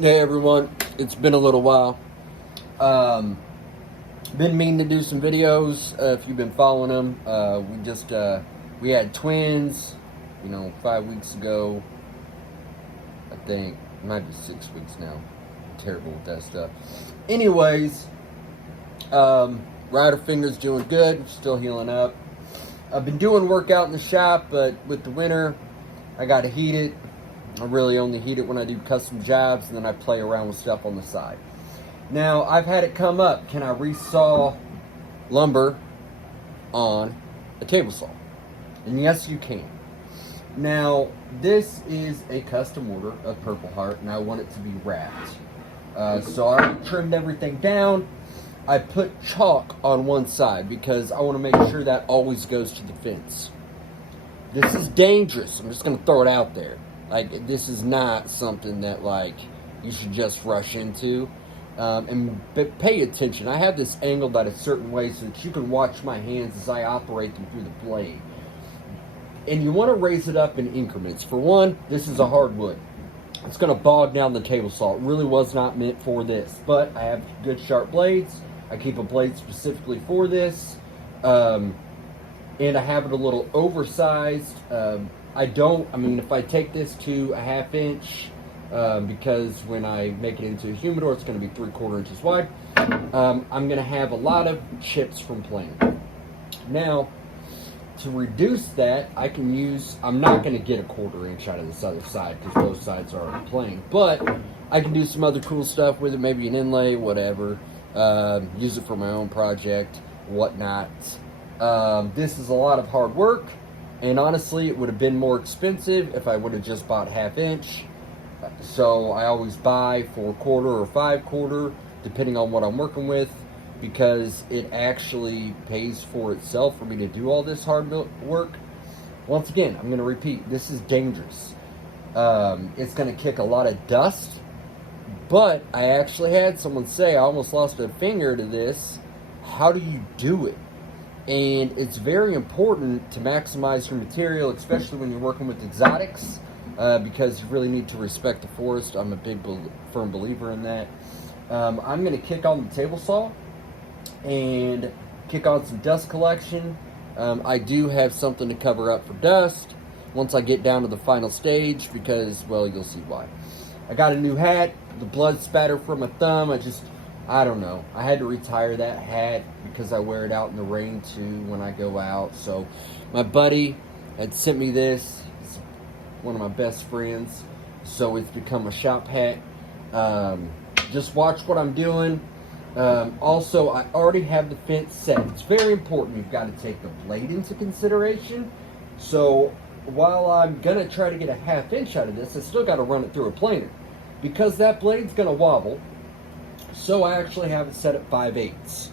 Hey everyone, it's been a little while. Been meaning to do some videos. If you've been following them, we had twins. 5 weeks ago. I think it might be 6 weeks now. I'm terrible with that stuff. Anyways, Rider finger's doing good. Still healing up. I've been doing work out in the shop, but with the winter, I got to heat it. I really only heat it when I do custom jobs, and then I play around with stuff on the side. Now, I've had it come up, can I resaw lumber on a table saw? And yes, you can. Now, this is a custom order of Purple Heart, and I want it to be wrapped. So I already trimmed everything down. I put chalk on one side because I want to make sure that always goes to the fence. This is dangerous. I'm just going to throw it out there. This is not something that, you should just rush into. But pay attention. I have this angled at a certain way so that you can watch my hands as I operate them through the blade. And you want to raise it up in increments. For one, this is a hardwood. It's going to bog down the table saw. It really was not meant for this. But I have good sharp blades. I keep a blade specifically for this. And I have it a little oversized. If I take this to a 1/2 inch, because when I make it into a humidor, it's going to be 3/4 inches wide. I'm going to have a lot of chips from planing. Now, to reduce that, I'm not going to get a 1/4 inch out of this other side because both sides are already planed, but I can do some other cool stuff with it, maybe an inlay, whatever, use it for my own project, whatnot. This is a lot of hard work. And honestly, it would have been more expensive if I would have just bought 1/2 inch. So I always buy 4/4 or 5/4, depending on what I'm working with, because it actually pays for itself for me to do all this hard work. Once again, I'm going to repeat, this is dangerous. It's going to kick a lot of dust, but I actually had someone say, I almost lost a finger to this. How do you do it? And it's very important to maximize your material, especially when you're working with exotics, because you really need to respect the forest. I'm a big, firm believer in that. I'm going to kick on the table saw and kick on some dust collection. I do have something to cover up for dust once I get down to the final stage because, well, you'll see why. I got a new hat. The blood spatter from my thumb. I don't know. I had to retire that hat because I wear it out in the rain too when I go out. So my buddy had sent me this. It's one of my best friends. So it's become a shop hat. Just watch what I'm doing. Also, I already have the fence set. It's very important. You've got to take the blade into consideration. So while I'm going to try to get a 1/2 inch out of this, I still got to run it through a planer because that blade's going to wobble. So I actually have it set at 5/8.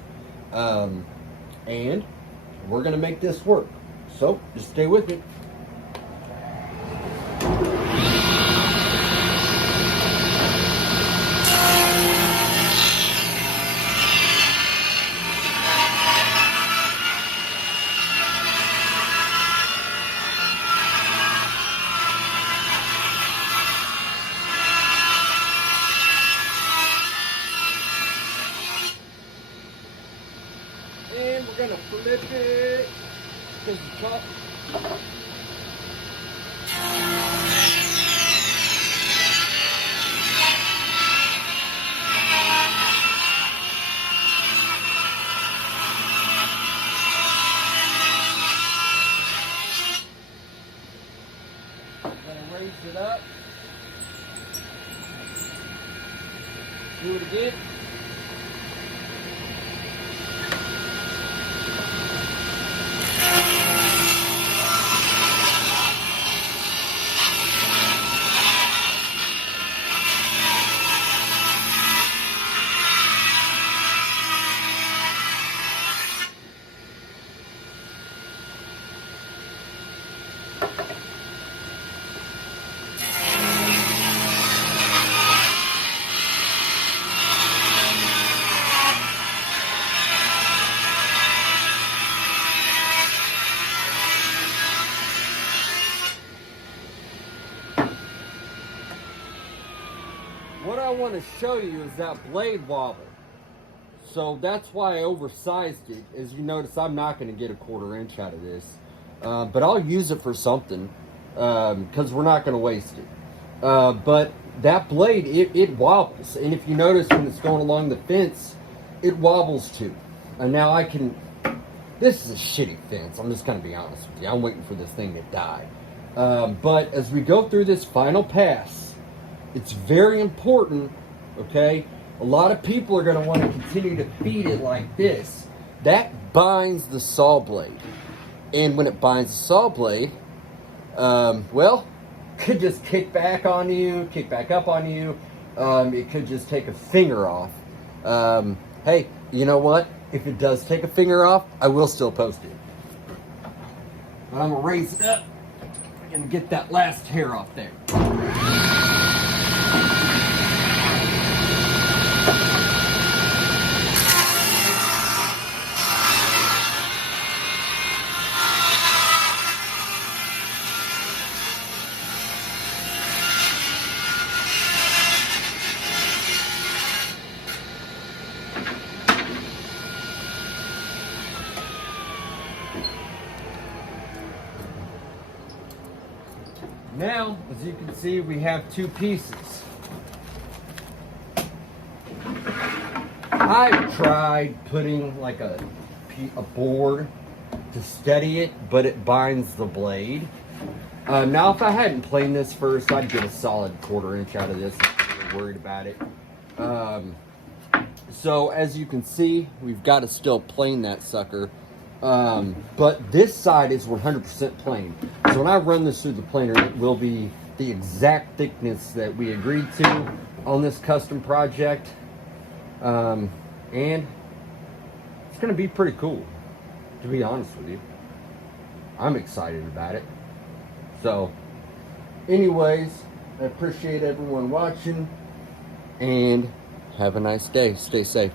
And we're going to make this work. So just stay with me. And we're gonna flip it because the top. Gonna raise it up. Do it again. what I want to show you is that blade wobble. So that's why I oversized it. As you notice, I'm not going to get a 1/4 inch out of this. But I'll use it for something, because we're not going to waste it. But that blade, it wobbles. And if you notice when it's going along the fence, it wobbles too. And now I can... This is a shitty fence. I'm just going to be honest with you. I'm waiting for this thing to die. But as we go through this final pass, it's very important, okay? A lot of people are going to want to continue to feed it like this. That binds the saw blade. And when it binds the saw blade, well, it could just kick back on you, kick back up on you. It could just take a finger off. Hey, you know what? If it does take a finger off, I will still post it. But I'm going to raise it up and get that last hair off there. Now, as you can see, we have 2 pieces. I've tried putting like a board to steady it, but it binds the blade. Now, if I hadn't planed this first, I'd get a solid 1/4 inch out of this. I'm not really worried about it. So, as you can see, we've got to still plane that sucker. But this side is 100% plain. So when I run this through the planer, it will be the exact thickness that we agreed to on this custom project. And it's going to be pretty cool, to be honest with you. I'm excited about it. So, anyways, I appreciate everyone watching, and have a nice day. Stay safe.